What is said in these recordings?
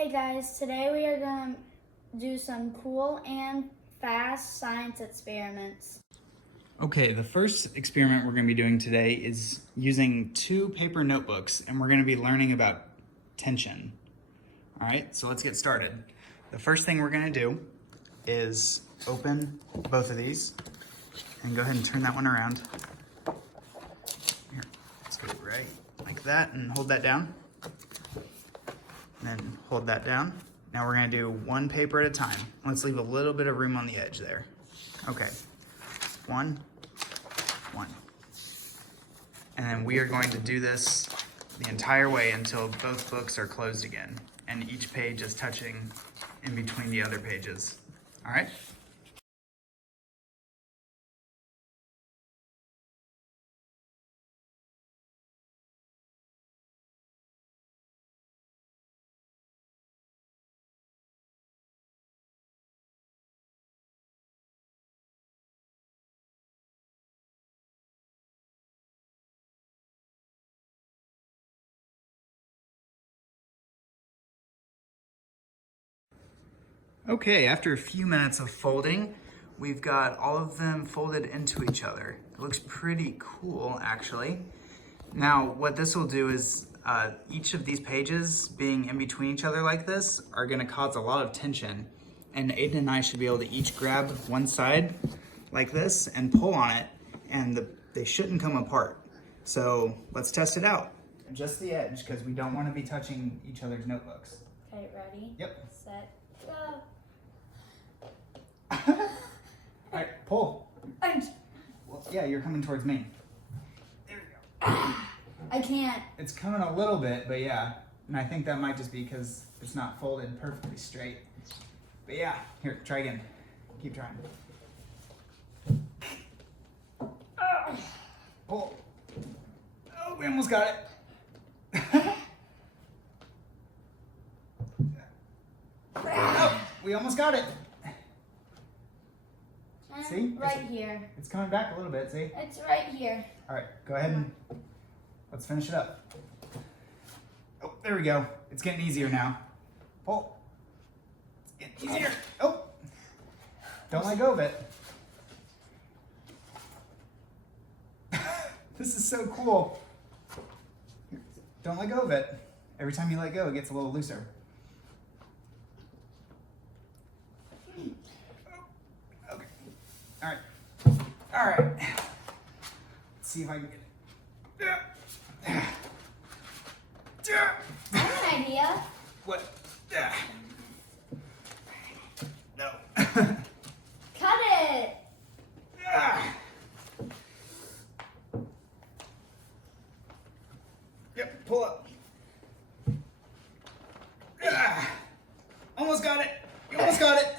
Hey guys, today we are going to do some cool and fast science experiments. Okay, the first experiment we're going to be doing today is using 2 paper notebooks, and we're going to be learning about tension. All right, so let's get started. The first thing we're going to do is open both of these and go ahead and turn that one around. Here, let's go right like that and hold that down. And then hold that down. Now we're going to do one paper at a time. Let's leave a little bit of room on the edge there. Okay, one. And then we are going to do this the entire way until both books are closed again and each page is touching in between the other pages. All right? Okay, after a few minutes of folding, we've got all of them folded into each other. It looks pretty cool, actually. Now, what this will do is each of these pages being in between each other like this are gonna cause a lot of tension. And Aiden and I should be able to each grab one side like this and pull on it, and they shouldn't come apart. So let's test it out. Just the edge, because we don't want to be touching each other's notebooks. Okay, ready? Yep. Set, go. All right, pull. And Well, yeah, you're coming towards me. There we go. I can't. It's coming a little bit, but yeah. And I think that might just be because it's not folded perfectly straight. But yeah, here, try again. Keep trying. Pull. Oh, we almost got it. Oh, we almost got it. See? Right here. It's coming back a little bit, see? It's right here. All right, go ahead and let's finish it up. Oh, there we go. It's getting easier now. Pull. It's getting easier. Oh, don't let go of it. This is so cool. Don't let go of it. Every time you let go, it gets a little looser. Okay. All right. All right. Let's see if I can get it. I have an idea. What? No. Cut it. Yep, pull up. Almost got it. You almost got it.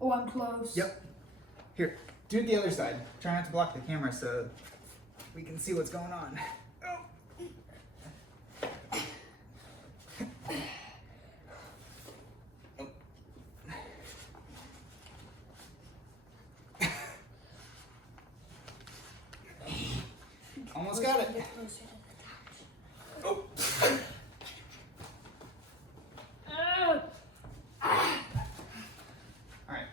Oh, I'm close. Yep. Here, do it the other side. Try not to block the camera so we can see what's going on. Oh. Almost got it. Oh. All right.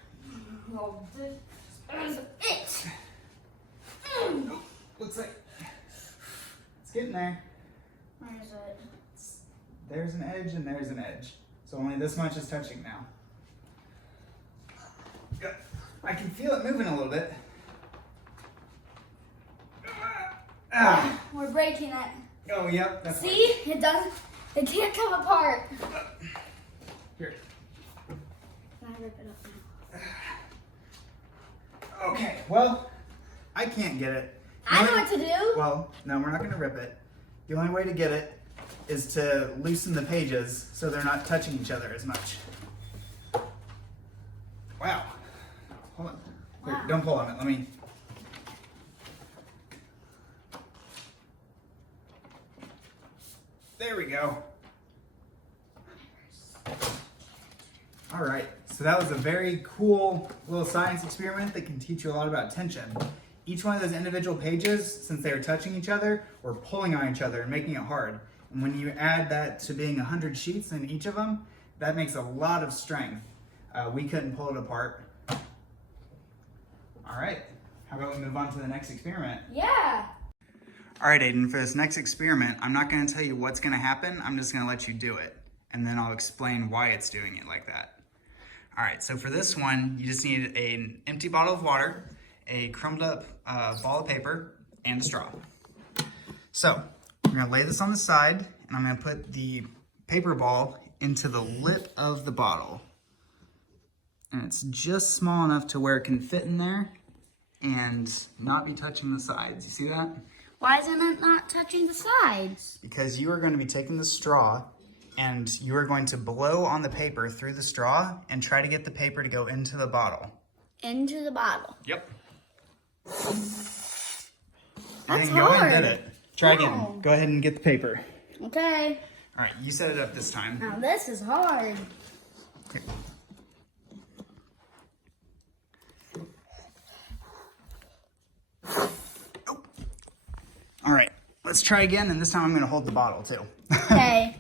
Well, this is it. Oh, looks like it's getting there. Where is it? There's an edge and there's an edge. So only this much is touching now. I can feel it moving a little bit. We're breaking it. Oh, yep. That's See? It doesn't. It can't come apart. Here. Can I rip it up now? Okay, well, I can't get it. I know what to do. Well, no, we're not going to rip it. The only way to get it is to loosen the pages so they're not touching each other as much. Wow. Hold on. Here, Wow. don't pull on it. Let me. There we go. All right, so that was a very cool little science experiment that can teach you a lot about tension. Each one of those individual pages, since they were touching each other, were pulling on each other and making it hard. When you add that to being 100 sheets in each of them, that makes a lot of strength. We couldn't pull it apart. All right, how about we move on to the next experiment? Yeah. All right, Aiden, for this next experiment, I'm not gonna tell you what's gonna happen, I'm just gonna let you do it. And then I'll explain why it's doing it like that. All right, so for this one, you just need an empty bottle of water, a crumbled up ball of paper, and a straw. So, we're gonna lay this on the side, and I'm gonna put the paper ball into the lip of the bottle. And it's just small enough to where it can fit in there and not be touching the sides. You see that? Why isn't it not touching the sides? Because you are going to be taking the straw and you are going to blow on the paper through the straw and try to get the paper to go into the bottle. Into the bottle. Yep. That's Go ahead hard. and get it. Try No. again. Go ahead and get the paper. Okay. All right, you set it up this time. Now this is hard. Okay. Oh. All right, let's try again, and this time I'm going to hold the bottle too. Okay.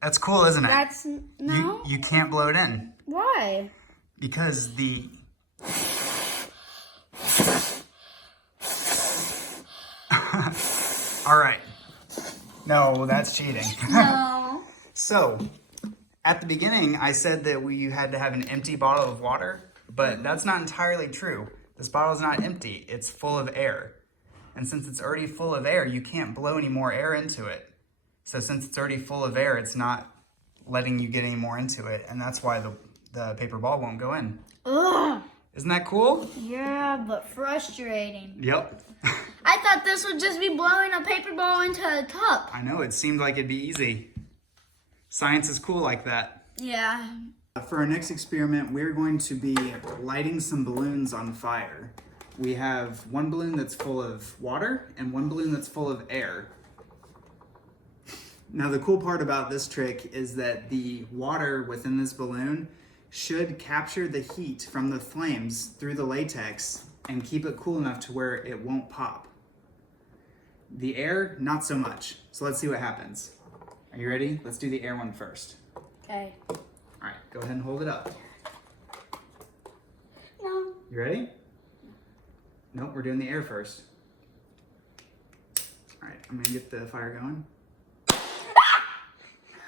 That's cool, isn't it? That's no. You can't blow it in Why? because the All right. No, that's cheating. No. So, at the beginning, I said that you had to have an empty bottle of water, but that's not entirely true. This bottle is not empty, it's full of air. And since it's already full of air, you can't blow any more air into it. So since it's already full of air, it's not letting you get any more into it, and that's why the paper ball won't go in. Ugh. Isn't that cool? Yeah, but frustrating. Yep. I thought this would just be blowing a paper ball into a cup. I know, it seemed like it'd be easy. Science is cool like that. Yeah. For our next experiment, we're going to be lighting some balloons on fire. We have one balloon that's full of water and one balloon that's full of air. Now the cool part about this trick is that the water within this balloon should capture the heat from the flames through the latex and keep it cool enough to where it won't pop. The air, not so much. So let's see what happens. Are you ready? Let's do the air one first. Okay. All right, go ahead and hold it up. No. You ready? Nope, we're doing the air first. All right, I'm gonna get the fire going.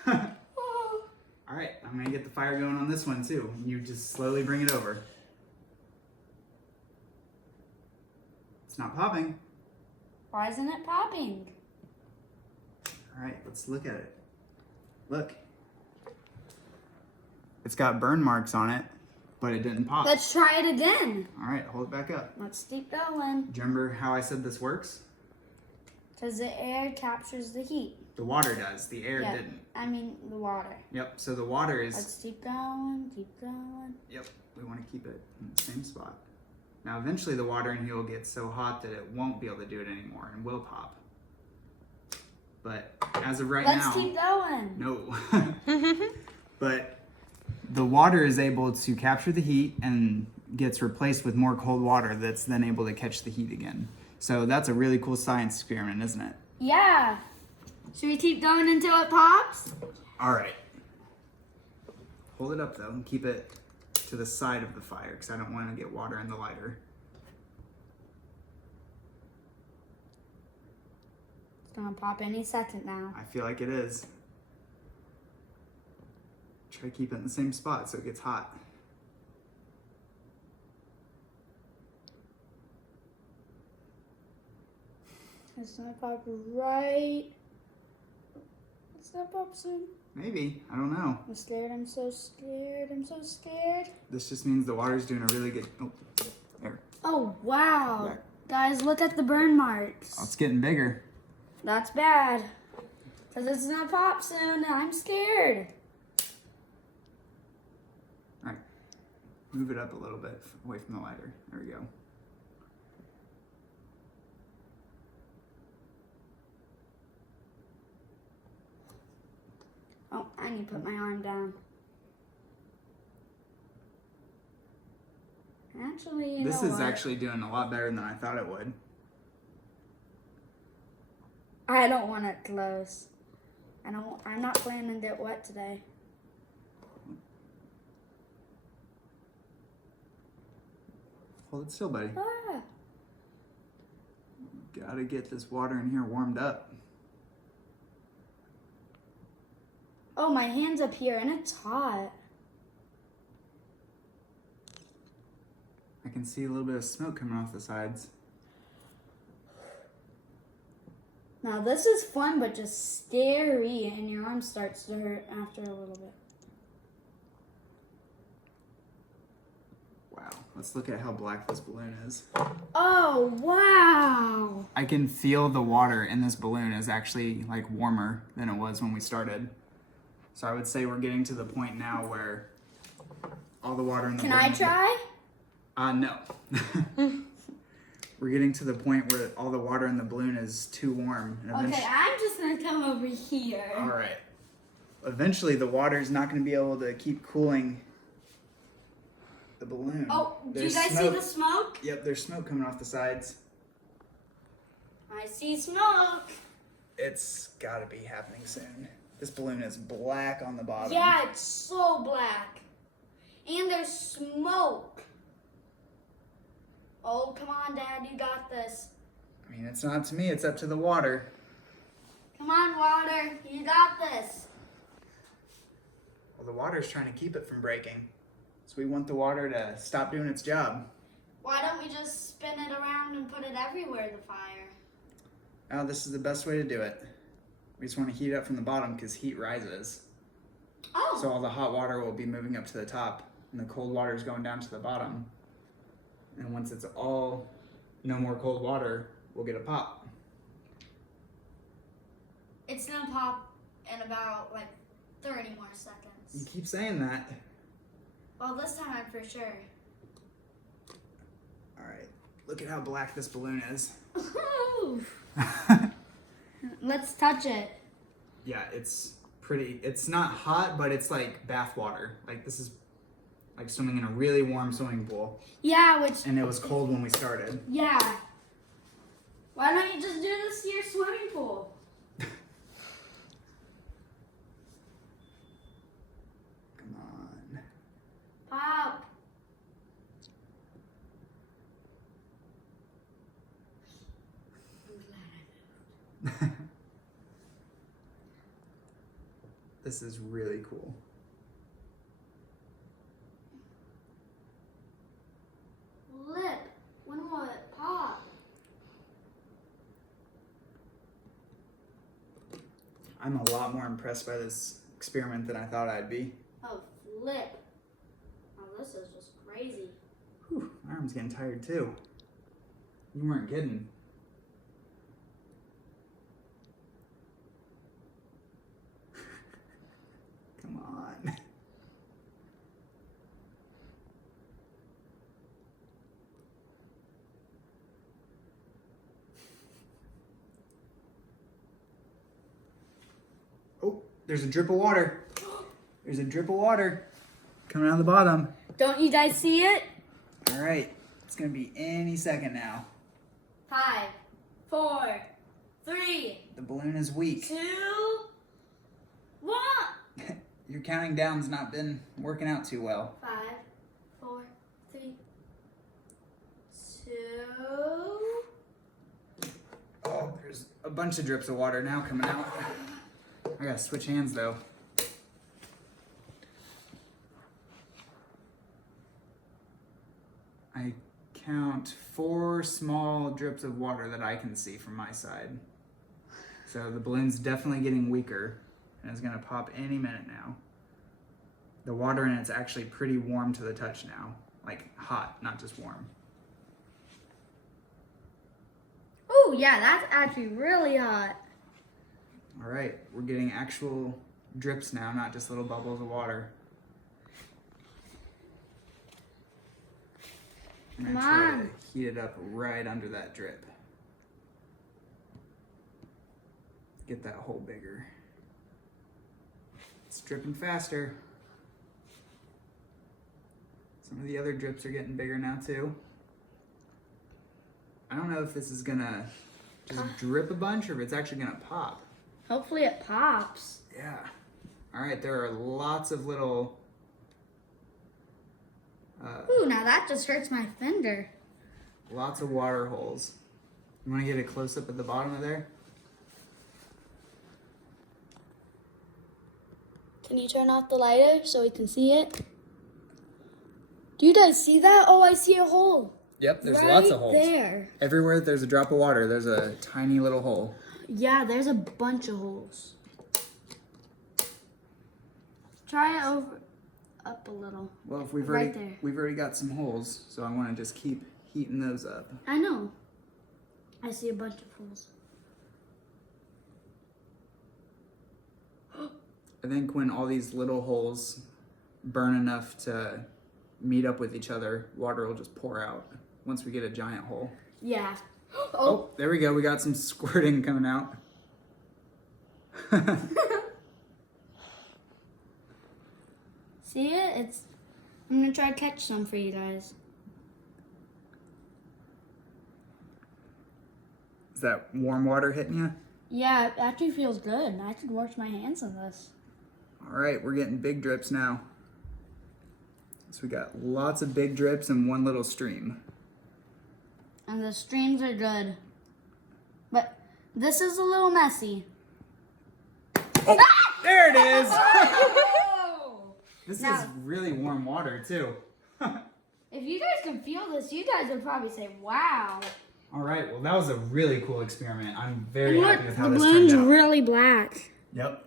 All right, I'm gonna get the fire going on this one too. You just slowly bring it over. It's not popping. Why isn't it popping? All right, let's look at it. Look. It's got burn marks on it, but it didn't pop. Let's try it again. All right, hold it back up. Let's keep going. Do you remember how I said this works? Because the air captures the heat. The water does, the air Yeah, didn't. I mean the water. Yep, so the water is... Let's keep going, keep going. Yep, we want to keep it in the same spot. Now eventually the water in here will get so hot that it won't be able to do it anymore and will pop. But as of right now... Let's keep going. No. But the water is able to capture the heat and gets replaced with more cold water that's then able to catch the heat again. So that's a really cool science experiment, isn't it? Yeah. Should we keep going until it pops? All right. Hold it up though and keep it to the side of the fire because I don't want to get water in the lighter. It's gonna pop any second now. I feel like it is. Try to keep it in the same spot so it gets hot. It's gonna pop right. It's gonna pop soon. Maybe. I don't know. I'm scared. I'm so scared. I'm so scared. This just means the water's doing a really good... Oh, there. Oh, wow. Back. Guys, look at the burn marks. Oh, it's getting bigger. That's bad. Because it's gonna pop soon and I'm scared. All right. Move it up a little bit away from the lighter. There we go. Oh, I need to put my arm down. Actually, you This know is what? actually doing a lot better than I thought it would. I don't want it close. I'm not planning to get wet today. Hold it still, buddy. Ah. Gotta get this water in here warmed up. Oh, my hand's up here and it's hot. I can see a little bit of smoke coming off the sides. Now this is fun, but just scary, and your arm starts to hurt after a little bit. Wow, let's look at how black this balloon is. Oh, wow. I can feel the water in this balloon is actually like warmer than it was when we started. So I would say we're getting to the point now where all the water in the Can balloon... I try? No. We're getting to the point where all the water in the balloon is too warm. And Okay, I'm just gonna come over here. All right. Eventually, the water is not going to be able to keep cooling the balloon. Oh, do you There's guys see smoke. the smoke? Yep, there's smoke coming off the sides. I see smoke. It's got to be happening soon. This balloon is black on the bottom. Yeah, it's so black. And there's smoke. Oh, come on, Dad, you got this. I mean, it's not to me, it's up to the water. Come on, water, you got this. Well, the water's trying to keep it from breaking. So we want the water to stop doing its job. Why don't we just spin it around and put it everywhere, the fire? Oh, this is the best way to do it. We just want to heat it up from the bottom because heat rises. Oh. So all the hot water will be moving up to the top and the cold water is going down to the bottom. And once it's all no more cold water, we'll get a pop. It's gonna pop in about like 30 more seconds. You keep saying that. Well, this time I'm for sure. All right, look at how black this balloon is. Let's touch it. Yeah, it's pretty, it's not hot, but it's like bath water. Like this is like swimming in a really warm swimming pool. Yeah, which... And it was cold when we started. Yeah. Why don't you just do this to your swimming pool? Come on. Pop. I'm glad I moved. This is really cool. Lip. When will it pop? I'm a lot more impressed by this experiment than I thought I'd be. Oh, flip. Oh, this is just crazy. Whew, my arm's getting tired too. You weren't kidding. Come on. Oh, there's a drip of water. There's a drip of water coming out of the bottom. Don't you guys see it? All right, it's gonna be any second now. 5, 4, 3, The balloon is weak. 2, 1. Your counting down's not been working out too well. 5, 4, 3, 2. Oh, there's a bunch of drips of water now coming out. I gotta switch hands though. I count 4 small drips of water that I can see from my side. So the balloon's definitely getting weaker and it's gonna pop any minute now. The water in it's actually pretty warm to the touch now. Like hot, not just warm. Oh, yeah, that's actually really hot. All right, we're getting actual drips now, not just little bubbles of water. I'm gonna Come try on. to heat it up right under that drip. Get that hole bigger. It's dripping faster. Some of the other drips are getting bigger now too. I don't know if this is gonna just drip a bunch or if it's actually gonna pop. Hopefully it pops. Yeah. All right, there are lots of little... Ooh, now that just hurts my finger. lots of water holes. You wanna get a close-up at the bottom of there? Can you turn off the lighter so we can see it? Do you guys see that? Oh, I see a hole. Yep, there's right lots of holes. There. Everywhere there's a drop of water, there's a tiny little hole. Yeah, there's a bunch of holes. Try it over, up a little. Well, if we've Right there. already got some holes, so I want to just keep heating those up. I know. I see a bunch of holes. I think when all these little holes burn enough to meet up with each other, water will just pour out once we get a giant hole. Yeah. Oh, there we go. We got some squirting coming out. See it? I'm gonna try to catch some for you guys. Is that warm water hitting you? Yeah, it actually feels good. I could wash my hands in this. All right, we're getting big drips now. So we got lots of big drips and one little stream. And the streams are good. But this is a little messy. Oh, there it is. This Now- is really warm water too. If you guys can feel this, you guys would probably say, wow. All right, well that was a really cool experiment. I'm very And happy look, with how the this balloon's turned out. really black. Yep.